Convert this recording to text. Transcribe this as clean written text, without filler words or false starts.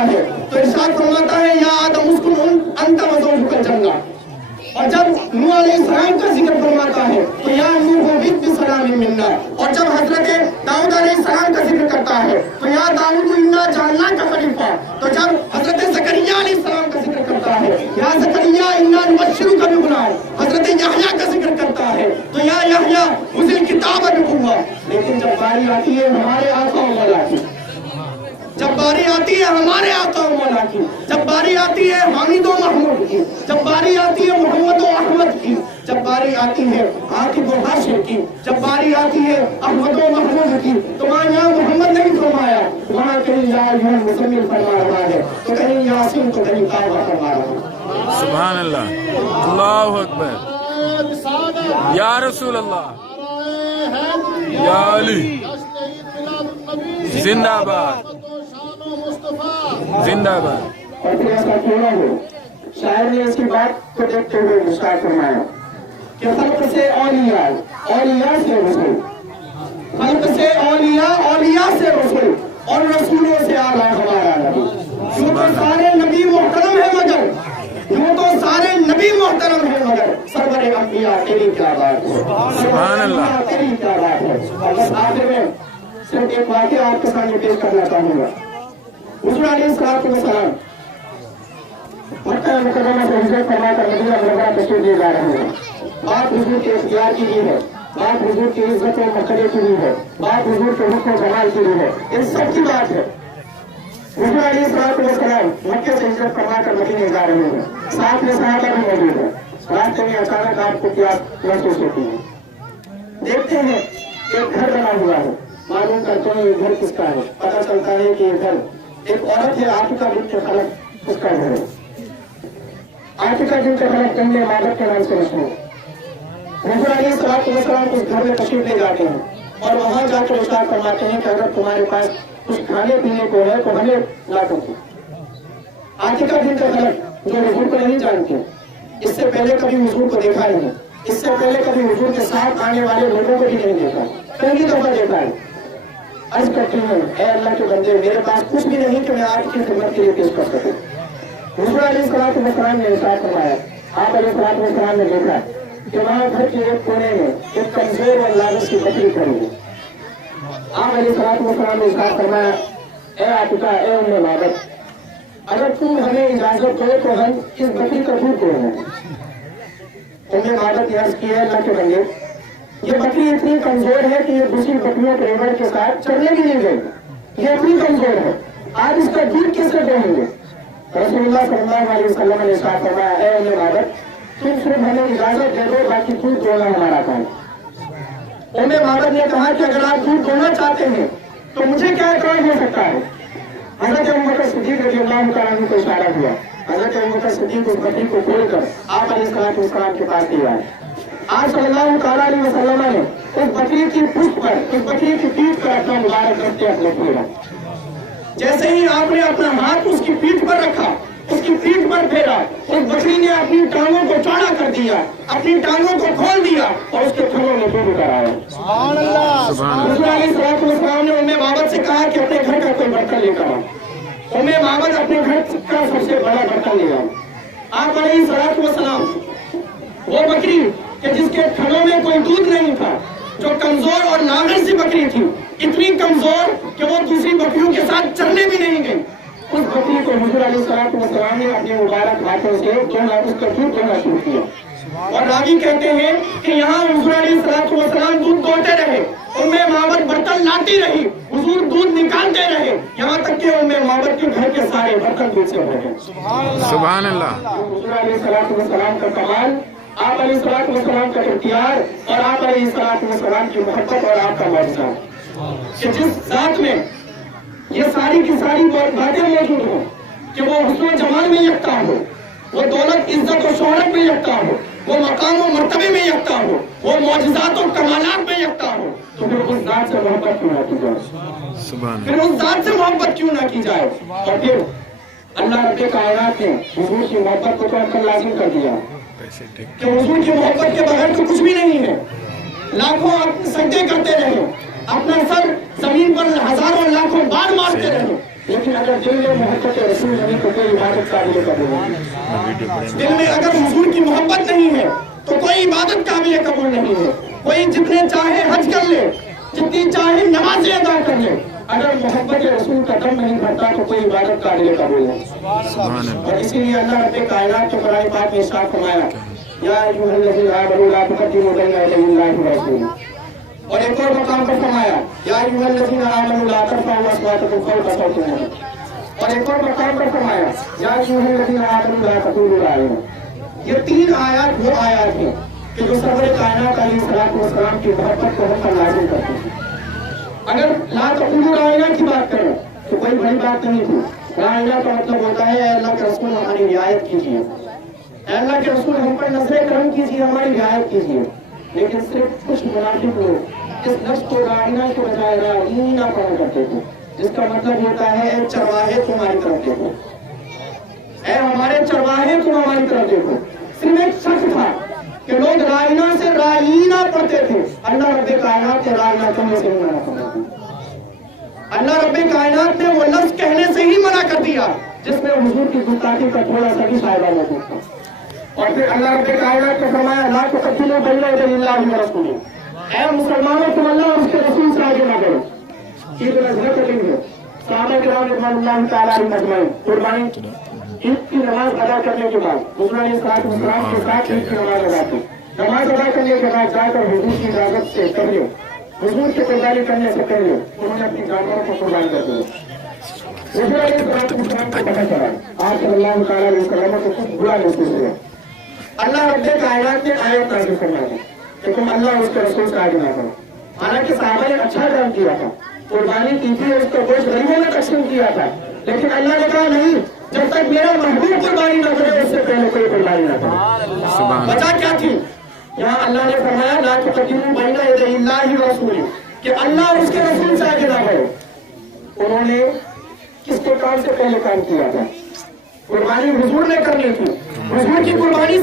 करता है तो इरशाद फरमाता है या आदम उस्कुन अंत व ज़ौजुकल जन्नह। और जब नूह अलैहिस्सलाम का जिक्र फरमाता है तो या नूह बिद सलाम मिन्ना। और जब हजरत दाऊद अलैहिस्सलाम का जिक्र करता है तो या दाऊद इन्ना जअलनाका खलीफा। तो जब हजरत ज़करिया अलैहिस्सलाम का जिक्र करता है या ज़करिया इन्ना नुबश्शिरुका बिग़ुलाम। हजरत यहया का जिक्र करता है तो या यहया खुज़िल किताब बिक़ुव्वा। लेकिन जब बारी आती है हमारे आका व मौला की, जब बारी आती है हमारे आका व मौला की, जब बारी आती है हामिद व महमूद की, जब बारी आती है मोहम्मद व अहमद की, जब बारी आती है आकिब व हाशिर की, जब बारी आती है अहमद व महमूद की, तो वहाँ यहाँ मोहम्मद नहीं फरमाया, वहाँ कहीं या अय्युहल मुज़म्मिल फरमा रहा है, तो कहीं यासीन तो कहीं तौबा फरमा रहा है। सुभान अल्लाह, अल्लाहु अकबर, या रसूल अल्लाह, या अली, जिंदाबाद जिंदाबाद। और फिर ऐसा क्यों ना हो, शायर ने इसकी बात को देखते हुए इरशाद फरमाया कि खल्क से औलिया, औलिया से रसूल, खल्क से औलिया, औलिया से रसूल, और रसूलों से आला हमारा नबी। यूं तो सारे नबी मोहतरम है मगर, यूं तो सारे नबी मोहतरम है मगर सरवरे अंबिया तेरी क्या बात है, सुभान अल्लाह, तेरी क्या बात है। और बस आखिर में सिर्फ एक वाक़या आपके सामने पेश करना चाहूंगा। हुज़ूर अलैहिस्सलाम मक्का मुकर्रमा से हिजरत फरमा कर मदीना मुनव्वरा तशरीफ ले जा रहे हैं। बात हुजूर के इख्तियार की भी है, बात हुजूर की इज्जत और मकदे की भी है, बात हुजूर के हुस्न और जमाल की भी है, इन सब की बात है। हुजूर अलैहिस्सलाम मक्के से हिजरत फरमा कर मदीने जा रहे हैं, साथ में सहाबा भी मौजूद है। रास्ते में अचानक आपको प्यास महसूस होती है, देखते हैं एक घर बना हुआ है, मालूम करते हैं ये घर किसका है। पता चलता है कि ये घर एक औरत है, आतिका बिन्त खलफ उसका घर है। आतिका बिन्त खलफ जंगले मादक के नाम से मशहूर। हुज़ूर अलैहिस्सलाम उस घर में तशरीफ ले जाते हैं और वहां जाकर इरशाद फरमाते हैं कि अगर तुम्हारे पास कुछ खाने पीने को है तो हमें ला दो। आतिका बिन्त खलफ जो हुजूर को नहीं जानते, इससे पहले कभी हुजूर को देखा नहीं, इससे पहले कभी हुजूर के साथ आने वाले लोगों को भी नहीं देखा, पहली दफा देखा है। अर्ज करती हूँ, ऐ अल्लाह के बंदे, मेरे पास कुछ भी नहीं कि मैं आपकी खिदमत के लिए पेश कर सकूं। हुज़ूर अलैहिस्सलाम ने इरशाद फरमाया, आप अलैहिस्सलाम ने देखा कि वहाँ घर के एक कोने में एक कमजोर और लालच की बकरी खड़ी है। आप अलैहिस्सलाम ने इरशाद फरमाया, ऐ आतिका, ऐ उम्मे माबद, अगर तुम हमें इजाजत दो तो हम इस बकरी का दूध देंगे। उम्मे माबद ने अर्ज की, है अल्लाह के बंदे, ये बकरी इतनी कमजोर है कि ये दूसरी बकरियों के रेवड़ के साथ चलने भी नहीं गई, ये इतनी कमजोर है, आज इसका दूध किससे देंगे। रसूलुल्लाह सल्लल्लाहु अलैहि वसल्लम ने इरशाद फरमाया, ऐ उम्मे माबद, तुम सिर्फ हमें इजाजत दे दो, बाकी दूध दोना हमारा काम। उम्मे माबद ने कहा कि अगर आप दूध दोना चाहते हैं तो मुझे क्या काम हो सकता है। हज़रत अबू बकर सिद्दीक़ रज़ियल्लाहु तआला अन्हु को इशारा हुआ, हज़रत अबू बकर सिद्दीक़ उस बकरी को खोलकर आप अलैहिस्सलाम के पास ले आए। आज सल्लल्लाहु तआला अलैहि वसल्लम ने उस बकरी की पुष्ट पर, उस बकरी की पीठ पर अपना मुबारक रखते अपने फेरा। जैसे ही आपने अपना हाथ उसकी पीठ पर रखा, उसकी पीठ पर फेरा, उस बकरी ने अपनी टांगों को चौड़ा कर दिया, अपनी टांगों को खोल दिया और उसके थनों में दूध उतर आया। सुभान अल्लाह। हुज़ूर अलैहिस्सलाम ने उम्मे माबद से कहा कि अपने घर का कोई बर्तन लेकर आओ। उम्मे माबद अपने घर का सबसे बड़ा बर्तन ले आओ। आप अलैहिस्सलाम वो बकरी कि जिसके थनों में कोई दूध नहीं था, जो कमजोर और नांगर सी बकरी थी, इतनी कमजोर कि वो दूसरी बकरियों के साथ चलने भी नहीं गई, उस बकरी को हुज़ूर अलैहिस्सलाम ने अपने मुबारक हाथों से उसका दूध देना शुरू किया। और रावी कहते हैं कि यहाँ हुज़ूर अलैहिस्सलाम दूध दोहते रहे, उम्मे माबद बर्तन लाती रही, हुज़ूर दूध निकालते रहे, यहाँ तक कि उम्मे माबद के घर के सारे बर्तन दूध से भर गए। सुभान अल्लाह। हुज़ूर अलैहिस्सलाम का कमाल, आप अलैहिस्सलाम का इख्तियार और आप अलैहिस्सलाम की मोहब्बत और आपका मौजज़ा कि जिस जात में ये सारी की सारी बातें मौजूद हो, कि वो हुस्न जमाल में यकता हो, वो दौलत इज्जत और शोहरत में यकता हो, वो मकाम और मर्तबे में यकता हो, वो मौजज़ात और कमालात में यकता हो, तो फिर उस जात से मोहब्बत क्यों ना की जाए, फिर उस जात से मोहब्बत क्यों ना की जाए। और फिर अल्लाह रब्बे कायनात ने हुजूर की मोहब्बत को तो अक्ल लाजिम कर दिया कि हुजूर की मोहब्बत के बगैर तो कुछ भी नहीं है। लाखों आप सजदे करते रहे, अपना सर जमीन पर हजारों लाखों बार मारते रहे, لیکن اگر دل میں محبت رسول نہیں تو کوئی عبادت قابل قبول نہیں. دل میں اگر حضور کی محبت نہیں ہے تو کوئی عبادت قابل قبول نہیں ہے. کوئی جتنے چاہے حج کر لے, جتنی چاہے نمازیں ادا کر لے, اگر محبت رسول کا دم نہیں بھرتا تو کوئی عبادت قابل قبول نہیں. اور اسی لیے اللہ رب کائنات کو قرآن پاک میں ارشاد فرمایا یا ایھا الذین آمنوا لا تقدموا بین یدی اللہ ورسولہ. اور ایک اور مقام پر فرمایا یا ایھا الذین آمنوا لا ترفعوا اصواتکم فوق صوت النبی. اور ایک اور مقام پر فرمایا یا ایھا الذین آمنوا لا تقولوا راعنا. یہ تین آیات وہ آیات ہیں کہ جو سرور کائنات علیہ الصلوۃ والسلام کی محبت کو ہم پر لازم کرتے ہیں. اگر لا تقولوا راعنا کی بات کریں تو کوئی بڑی بات نہیں تھی. راعنا کا مطلب ہوتا ہے اے اللہ کے رسول ہماری رعایت کیجیے, اے اللہ کے رسول ہم پر نظر کرم کیجیے, ہماری رعایت کیجیے. لیکن صرف کچھ منافق لوگ اس لفظ کو راعنا کے بجائے راعینا پڑھا کرتے تھے, جس کا مطلب ہوتا ہے اے چرواہے تمہاری طرف دیکھو, اے ہمارے چرواہے تم ہماری طرف دیکھو. صرف ایک شخص تھا کہ لوگ راعنا سے راعینا پڑھتے تھے. اللہ رب کائنات کے راعینا کہنے سے ہی منع کر دیا. اللہ رب کائنات نے وہ لفظ کہنے سے ہی منع کر دیا جس میں حضور کی گستاخی کا تھوڑا سا بھی فائدہ موجود تھا. اور پھر اللہ رب کائنات کو فرمایا لا تقدموا بین یدی اللہ ورسولہ. اے مسلمانوں تم اللہ اور اس کے رسول سے آگے نہ بڑھو. عید الاضحیٰ کا دن ہے. صحابہ کرام رضوان اللہ تعالیٰ علیہم اجمعین قربانی عید کی نماز ادا کرنے کے بعد حضور علیہ السلام کے ساتھ عید کی نماز ادا کی. نماز ادا کرنے کے بعد جا کر حضور کی اجازت سے پہلے, حضور سے قربانی کرنے سے پہلے انہوں نے اپنی جانوروں کو قربان کر دیا. حضور علیہ السلام کو پتہ چلا آپ صلی اللہ تعالیٰ علیہ وسلم کو کچھ برا محسوس ہوا. اللہ رب کائنات نے آیت نازل فرمائی کہ تم اللہ اور اس کے رسول سے آگے نہ کرو. حالانکہ صحابہ نے اچھا کام کیا تھا, قربانی کی تھی, اس کا گوشت غریبوں نے تقسیم کیا تھا, لیکن اللہ نے کہا نہیں, جب تک میرا محبوب قربانی نہ کرے اس سے پہلے کوئی قربانی نہ کرے. وجہ کیا تھی؟ یہاں اللہ نے فرمایا لا تقدموا بین یدی اللہ ورسولہ, کہ اللہ اور اس کے رسول سے آگے نہ بڑھو. انہوں نے کس کے کام سے پہلے کام کیا تھا؟ قربانی حضور نے کرنی تھی. حضور کی قربانی